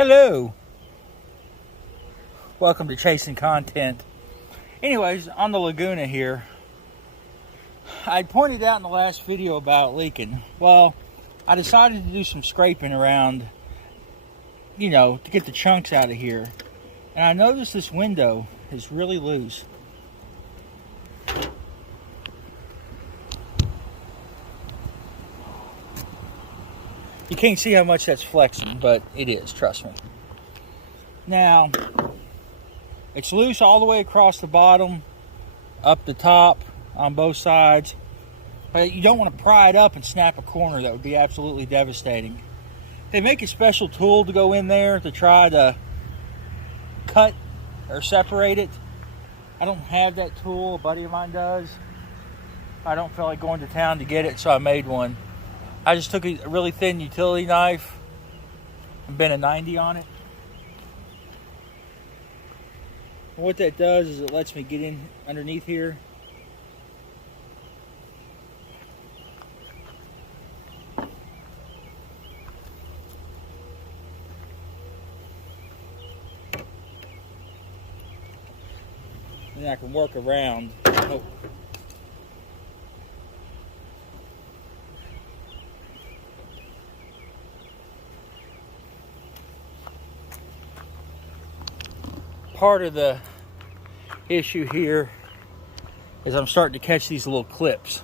Hello. Welcome to Chasing Content. Anyways, on the Laguna here, I pointed out in the last video about leaking. Well, I decided to do some scraping around, to get the chunks out of here. And I noticed this window is really loose. You can't see how much that's flexing, but it is, trust me. Now, it's loose all the way across the bottom, up the top, on both sides. But you don't want to pry it up and snap a corner. That would be absolutely devastating. They make a special tool to go in there to try to cut or separate it. I don't have that tool. A buddy of mine does. I don't feel like going to town to get it, so I made one. I just took a really thin utility knife and bent a 90 on it. And what that does is it lets me get in underneath here. And I can work around. Oh. Part of the issue here is I'm starting to catch these little clips.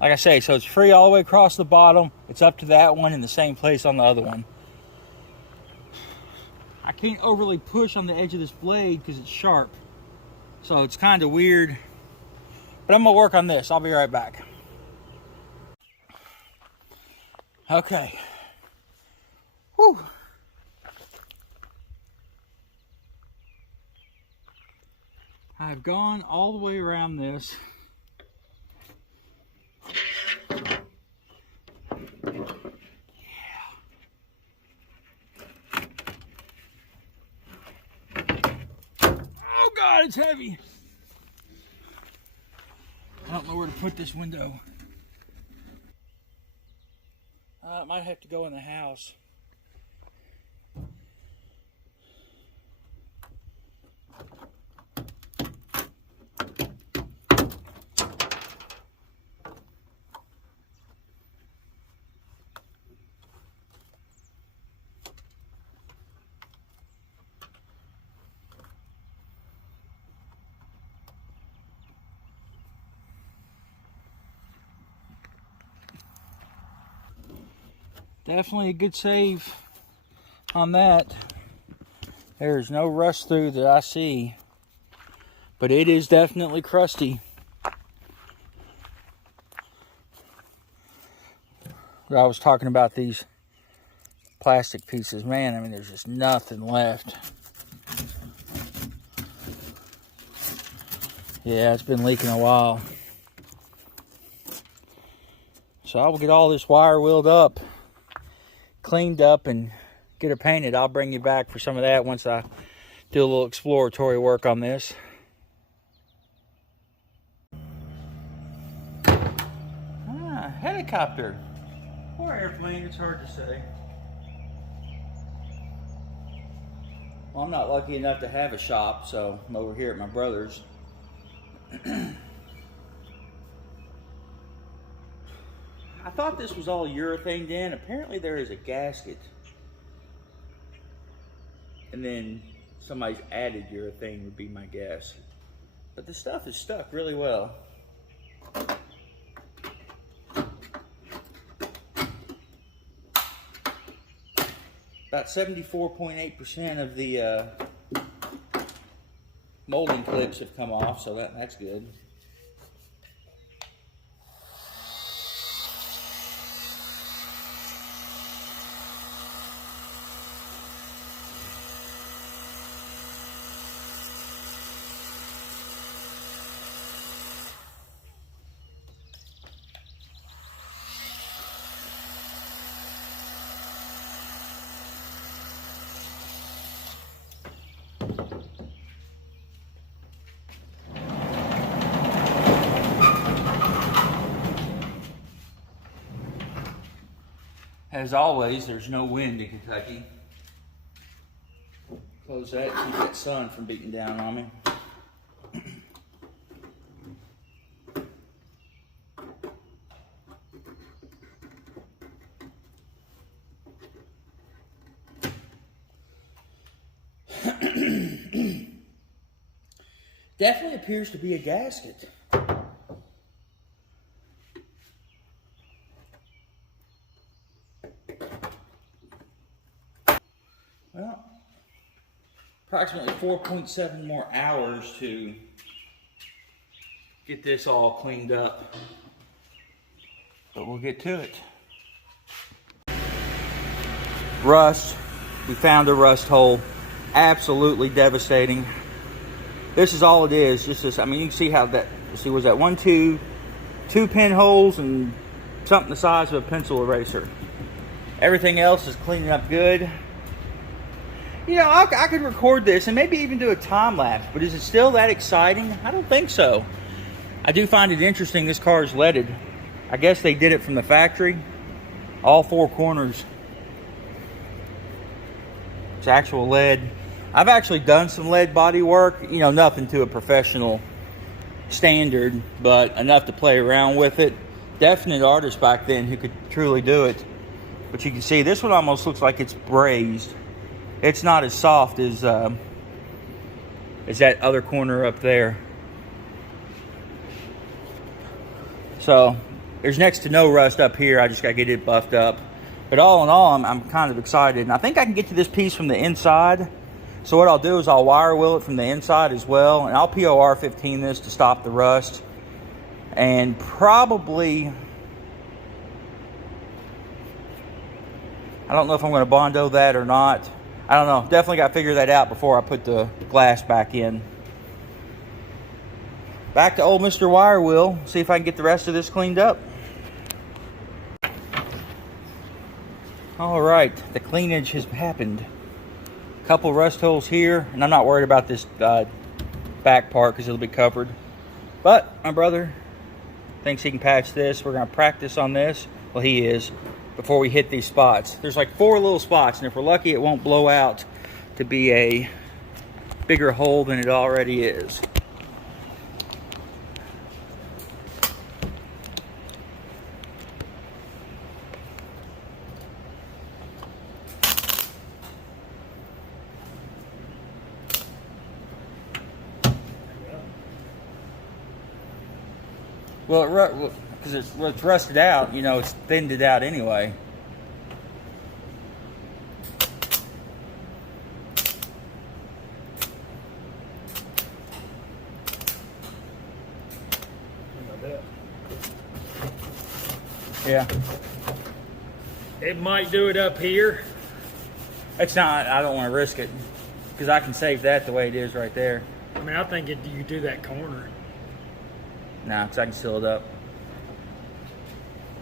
Like I say, so it's free all the way across the bottom. It's up to that one in the same place on the other one. I can't overly push on the edge of this blade because it's sharp. So it's kind of weird. But I'm going to work on this. I'll be right back. Okay. Whew. I've gone all the way around this. Oh God, it's heavy. I don't know where to put this window. I might have to go in the house. Definitely a good save on that. There's no rust through that I see, but it is definitely crusty. I was talking about these plastic pieces. Man, I mean, there's just nothing left. Yeah, it's been leaking a while. So I will get all this wire wheeled up, cleaned up, and get her painted. I'll bring you back for some of that once I do a little exploratory work on this. Helicopter or airplane, it's hard to say. Well, I'm not lucky enough to have a shop, so I'm over here at my brother's. I thought this was all urethane in. Apparently there is a gasket. And then somebody's added urethane would be my guess. But the stuff is stuck really well. About 74.8% of the molding clips have come off, so that's good. As always, there's no wind in Kentucky. Close that, keep that sun from beating down on me. Definitely appears to be a gasket. Well, approximately 4.7 more hours to get this all cleaned up. But we'll get to it. Rust. We found a rust hole. Absolutely devastating. This is all it is. Just this. I mean, you can see how that. See, was that two pinholes and something the size of a pencil eraser. Everything else is cleaning up good. You know, I could record this and maybe even do a time lapse, but is it still that exciting? I don't think so. I do find it interesting. This car is leaded. I guess they did it from the factory. All four corners. It's actual lead. I've actually done some lead body work, you know, nothing to a professional standard, but enough to play around with it. Definite artist back then who could truly do it. But you can see this one almost looks like it's brazed. It's not as soft as that other corner up there. So there's next to no rust up here. I just gotta get it buffed up. But all in all, I'm kind of excited. And I think I can get to this piece from the inside. So what I'll do is I'll wire wheel it from the inside as well. And I'll POR 15 this to stop the rust. And probably, I don't know if I'm going to Bondo that or not. I don't know. Definitely got to figure that out before I put the glass back in. Back to old Mr. Wire Wheel. See if I can get the rest of this cleaned up. All right, the cleanage has happened. Couple rust holes here, and I'm not worried about this back part because it'll be covered. But my brother thinks he can patch this. We're gonna practice on this. Well, he is, before we hit these spots. There's like 4 little spots, and if we're lucky, it won't blow out to be a bigger hole than it already is. Well, because it's rusted out, you know, it's thinned it out anyway. Yeah. It might do it up here. It's not, I don't want to risk it because I can save that the way it is right there. I mean, I think you do that corner. Nah, because I can seal it up.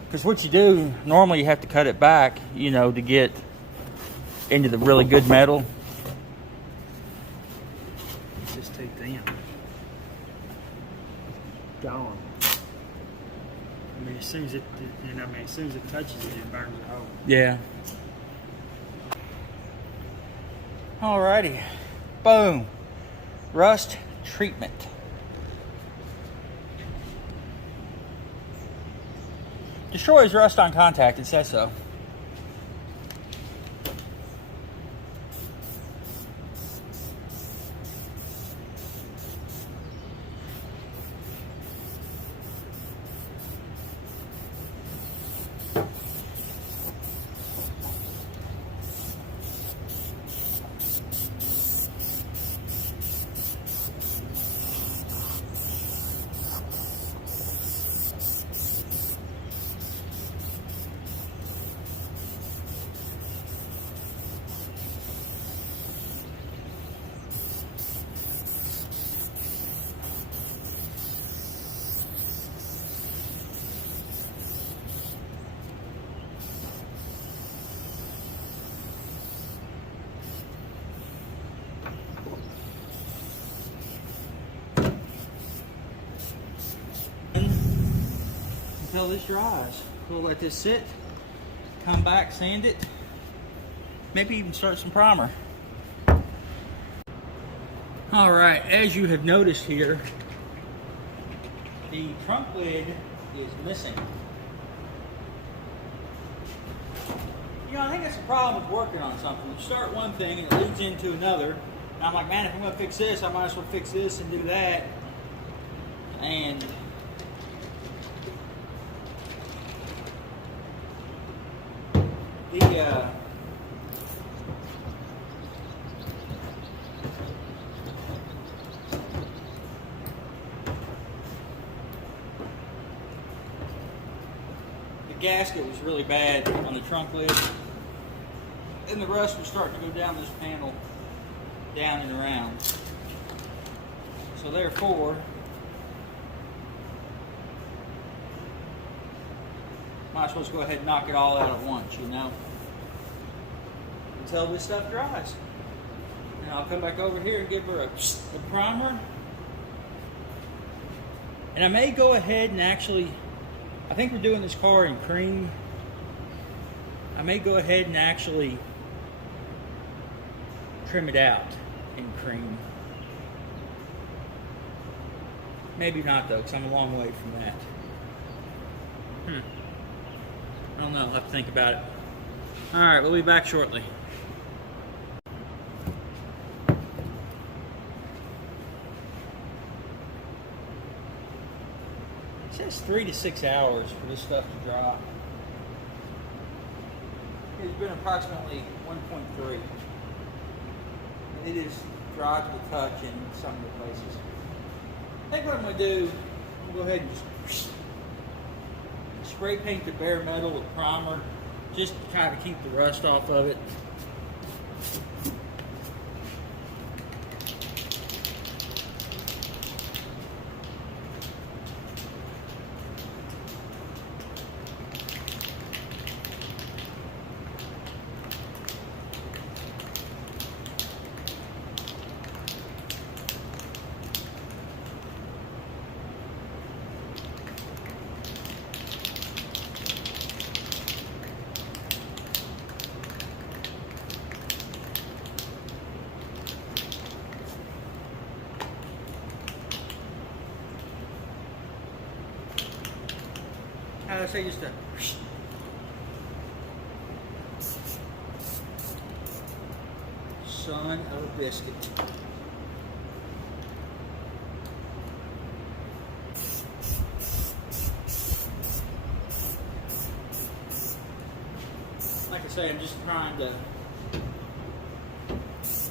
Because what you do, normally you have to cut it back, you know, to get into the really good metal. It's just too thin. Gone. I mean, as soon as it touches it, it burns the hole. Yeah. Alrighty. Boom. Rust treatment. Destroys rust on contact, it says so. Until this dries. We'll let this sit. come back, sand it, maybe even start some primer. All right, as you have noticed here, the trunk lid is missing. You know, I think that's the problem with working on something. You start one thing and it leads into another. And I'm like, man, if I'm gonna fix this, I might as well fix this and do that. And the gasket was really bad on the trunk lid, and the rust was starting to go down this panel, down and around. So therefore, might as well just go ahead and knock it all out at once, you know, until this stuff dries. And I'll come back over here and give her a primer. And I may go ahead and actually, I think we're doing this car in cream. I may go ahead and actually trim it out in cream. Maybe not though, because I'm a long way from that. I don't know, I'll have to think about it. Alright, we'll be back shortly. It says 3 to 6 hours for this stuff to dry. It's been approximately 1.3. It is dry to the touch in some of the places. I think what I'm going to do, I'm going to go ahead and just spray paint the bare metal with primer, just to kind of keep the rust off of it. How do I say, just a son of a biscuit. Like I say, I'm just trying to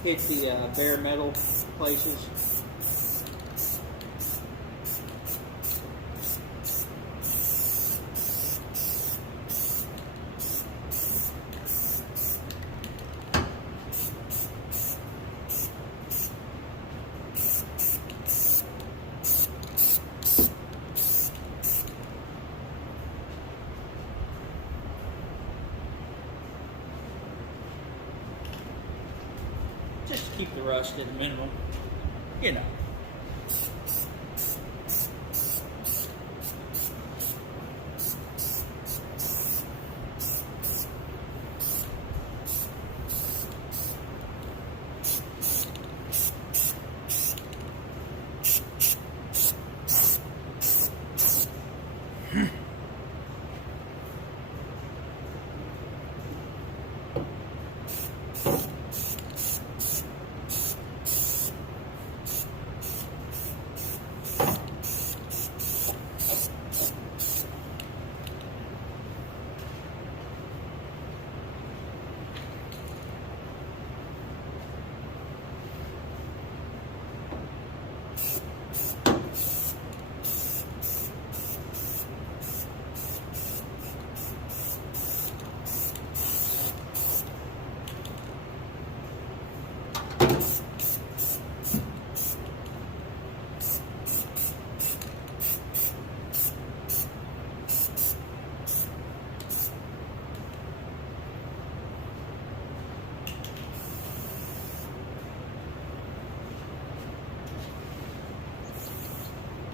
hit the bare metal places. Just to keep the rust at a minimum, you know.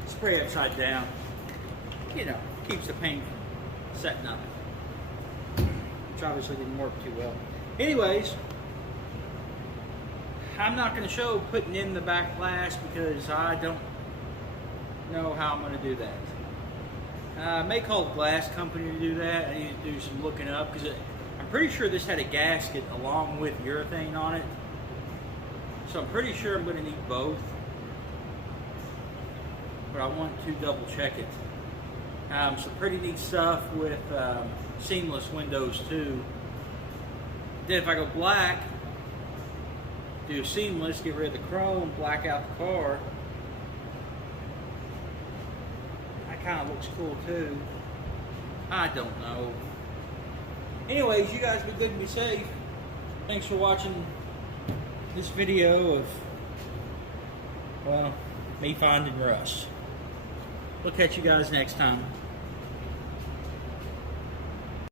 Spray upside down, you know, keeps the paint from setting up. which obviously didn't work too well. Anyways, I'm not going to show putting in the back glass because I don't know how I'm going to do that. I may call the glass company to do that. I need to do some looking up because I'm pretty sure this had a gasket along with urethane on it. So I'm pretty sure I'm going to need both. But I want to double check it. Some pretty neat stuff with seamless windows too. Then if I go black, do seamless, get rid of the chrome, black out the car. That kind of looks cool too. I don't know. Anyways, you guys be good and be safe. Thanks for watching this video of, well, me finding rust. We'll catch you guys next time.